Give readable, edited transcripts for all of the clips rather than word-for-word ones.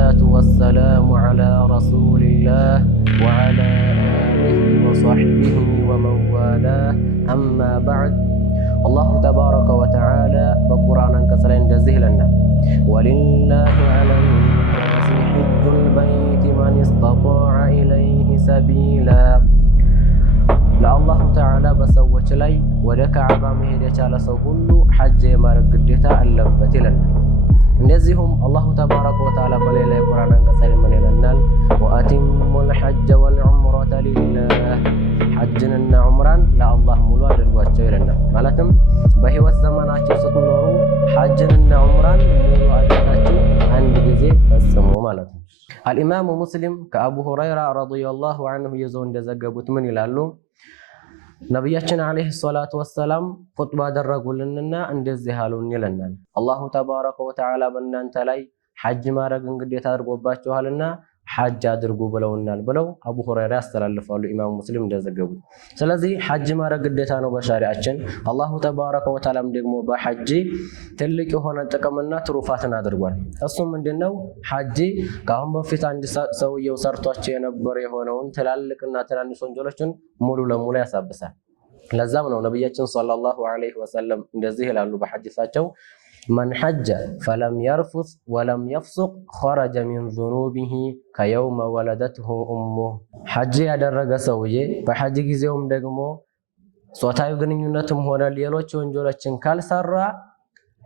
والصلاة والسلام على رسول الله وعلى آله وصحبه ومن والاه أما بعد الله تبارك وتعالى بقرآن كسلين جزيه لنا ولله على الناس حج البيت من استطاع إليه سبيلا ለአላሁ ተዓላ በሰዎች ላይ ወደ ካዕባ መሄድ የቻለ ሰው ሁሉ ሐጅ የማድረግ ግዴታ አለበት ይለናል። እንደዚሁም አላሁ ተባረከ ወተዓላ በሌላ የቁርአን አንቀጽ ላይ ምን ይለናል? ወአቲሙል ሐጀ ወልዑምረተ ሊላህ፣ ሐጅንና ዑምራን ለአላህ ሙሉ አድርጓቸው ይለናል። ማለትም በህይወት ዘመናቸው ስትኖሩ ሐጅንና ዑምራን ሙሉ አድርጋችሁ አንድ ጊዜ ፈጽሙ ማለት ነው። አልኢማሙ ሙስሊም ከአቡ ሁረይራ ረዲየላሁ ዐንሁ ይዘው እንደዘገቡት ምን ይላሉ? ነቢያችን አለይሂ ሰላቱ ወሰላም ኹጥባ አደረጉልንና እንደዚህ አሉን ይለናል። አላሁ ተባረከ ወተዓላ በእናንተ ላይ ሐጅ ማድረግን ግዴታ አድርጎባችኋልና ሐጅ አድርጉ ብለውናል ብለው አቡ ሁረይራ ያስተላልፋሉ፣ ኢማሙ ሙስሊም እንደዘገቡት። ስለዚህ ሐጅ ማድረግ ግዴታ ነው በሸሪዓችን። አላሁ ተባረከ ወተዓላም ደግሞ በሐጅ ትልቅ የሆነ ጥቅምና ትሩፋትን አድርጓል። እሱም ምንድነው? ሐጅ ከአሁን በፊት አንድ ሰውየው ሰርቷቸው የነበረ የሆነውን ትላልቅና ትናንሽ ወንጀሎችን ሙሉ ለሙሉ ያሳብሳል። ለዛም ነው ነብያችን ሰለላሁ ዐለይሂ ወሰለም እንደዚህ ይላሉ በሐዲሳቸው መን ሐጀ ፈለም የርፉስ ወለም የፍሱቅ ኸረጀ ሚን ዙኑቢሂ ከየውመ ወለደትሁ ኡሙህ። ሐጅ ያደረገ ሰውዬ በሐጅ ጊዜውም ደግሞ ጾታዊ ግንኙነትም ሆነ ሌሎች ወንጀሎችን ካልሰራ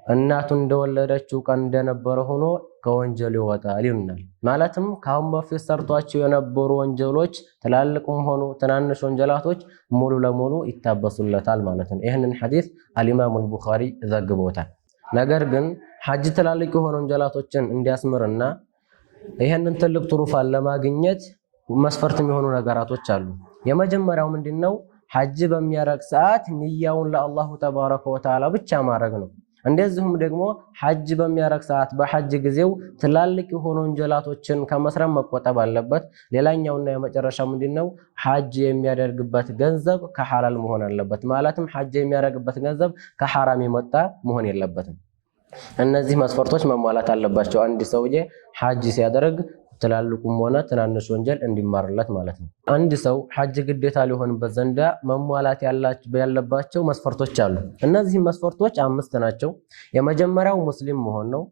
እናቱ እንደወለደችው ቀን እንደነበረ ሆኖ ከወንጀል ይወጣል ይሉናል። ማለትም ከአሁን በፊት ሰርቷቸው የነበሩ ወንጀሎች ትላልቅም ሆኑ ትናንሽ ወንጀላቶች ሙሉ ለሙሉ ይታበሱለታል ማለት ነው። ይህንን ሐዲስ አልኢማሙ አልቡኻሪ ዘግበውታል። ነገር ግን ሐጅ ትላልቅ የሆኑ ወንጀላቶችን እንዲያስምርና ይሄንን ትልቅ ትሩፋን ለማግኘት መስፈርት የሚሆኑ ነገራቶች አሉ። የመጀመሪያው ምንድነው? ሐጅ በሚያደርግ ሰዓት ንያውን ለአላሁ ተባረከ ወተዓላ ብቻ ማድረግ ነው። እንደዚሁም ደግሞ ሐጅ በሚያደርግ ሰዓት በሐጅ ጊዜው ትላልቅ የሆኑ ወንጀላቶችን ከመስራት መቆጠብ አለበት። ሌላኛውና የመጨረሻው ምንድነው? ሐጅ የሚያደርግበት ገንዘብ ከሐላል መሆን አለበት። ማለትም ሐጅ የሚያደርግበት ገንዘብ ከሐራም የመጣ መሆን የለበትም። እነዚህ መስፈርቶች መሟላት አለባቸው አንድ ሰውዬ ሐጅ ሲያደርግ ትላልቁም ሆነ ትናንሽ ወንጀል እንዲማርለት ማለት ነው። አንድ ሰው ሐጅ ግዴታ ሊሆንበት ዘንዳ መሟላት ያለባቸው መስፈርቶች አሉ። እነዚህ መስፈርቶች 5 ናቸው። የመጀመሪያው ሙስሊም መሆን ነው።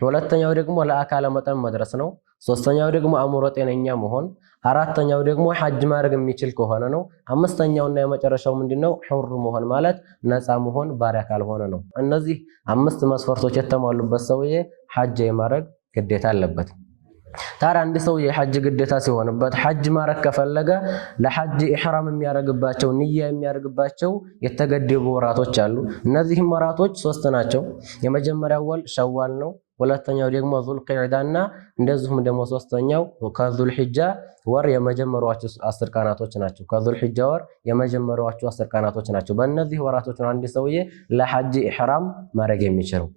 ሁለተኛው ደግሞ ለአካለ መጠን መድረስ ነው። ሶስተኛው ደግሞ አእምሮ ጤነኛ መሆን፣ አራተኛው ደግሞ ሐጅ ማድረግ የሚችል ከሆነ ነው። አምስተኛውና የመጨረሻው ምንድነው? ሑር መሆን ማለት ነፃ መሆን ባሪያ ካልሆነ ነው። እነዚህ 5 መስፈርቶች የተሟሉበት ሰውዬ ሐጅ የማድረግ ግዴታ አለበት። ታዲያ አንድ ሰው የሐጅ ግዴታ ሲሆንበት ሐጅ ማድረግ ከፈለገ ለሐጅ ኢሕራም የሚያደርግባቸው ንያ የሚያደርግባቸው የተገደቡ ወራቶች አሉ። እነዚህም ወራቶች 3 ናቸው። የመጀመሪያው ወር ሸዋል ነው። ሁለተኛው ደግሞ ዙልቂዕዳና እንደዚሁም ደግሞ ሶስተኛው ከዙልሂጃ ወር የመጀመሪያዎቹ 10 ቀናቶች ናቸው። ከዙልሂጃ ወር የመጀመሪያዎቹ 10 ቀናቶች ናቸው። በእነዚህ ወራቶች ነው አንድ ሰውዬ ለሐጅ ኢሕራም ማድረግ የሚችለው።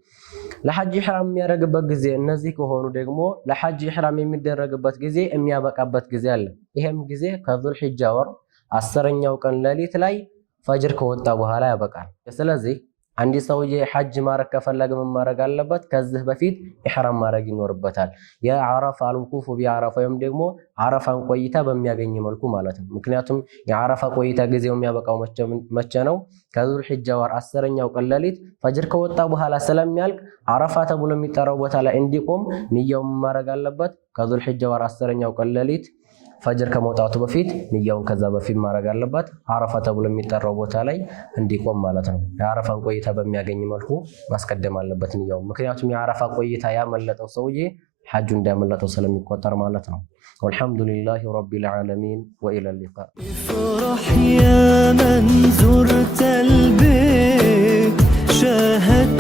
ለሐጅ ኢሕራም የሚያደርግበት ጊዜ እነዚህ ከሆኑ ደግሞ ለሐጅ ኢሕራም የሚደረግበት ጊዜ የሚያበቃበት ጊዜ አለ። ይሄም ጊዜ ከዙልሂጃ ወር 10ኛው ቀን ሌሊት ላይ ፈጅር ከወጣ በኋላ ያበቃል። ስለዚህ አንድ ሰውዬ ሐጅ ማድረግ ከፈለገ ምን ማድረግ አለበት? ከዚህ በፊት ኢሕራም ማድረግ ይኖርበታል። የዓረፋ አልውቁፍ ቢዓረፋ ወይም ደግሞ ዓረፋን ቆይታ በሚያገኝ መልኩ ማለት ነው። ምክንያቱም የዓረፋ ቆይታ ጊዜው የሚያበቃው መቼ ነው? ከዙልሂጃ ወር 10ኛው ቀን ሌሊት ፈጅር ከወጣ በኋላ ስለሚያልቅ ዓረፋ ተብሎ የሚጠራው ቦታ ላይ እንዲቆም ንያው ማድረግ አለበት። ከዙልሂጃ ወር 10ኛው ቀን ሌሊት ፈጅር ከመውጣቱ በፊት ንያውን ከዛ በፊት ማድረግ አለበት። ዓረፋ ተብሎ የሚጠራው ቦታ ላይ እንዲቆም ማለት ነው። የዓረፋን ቆይታ በሚያገኝ መልኩ ማስቀደም አለበት ንያው። ምክንያቱም የዓረፋ ቆይታ ያመለጠው ሰውዬ ሐጁ እንዳመለጠው ስለሚቆጠር ማለት ነው። ወልሐምዱሊላሂ ረቢል ዓለሚን ወኢላ ሊቃ። ኢፍረህ ያ መን ዙርተል ቤት ሸሀድ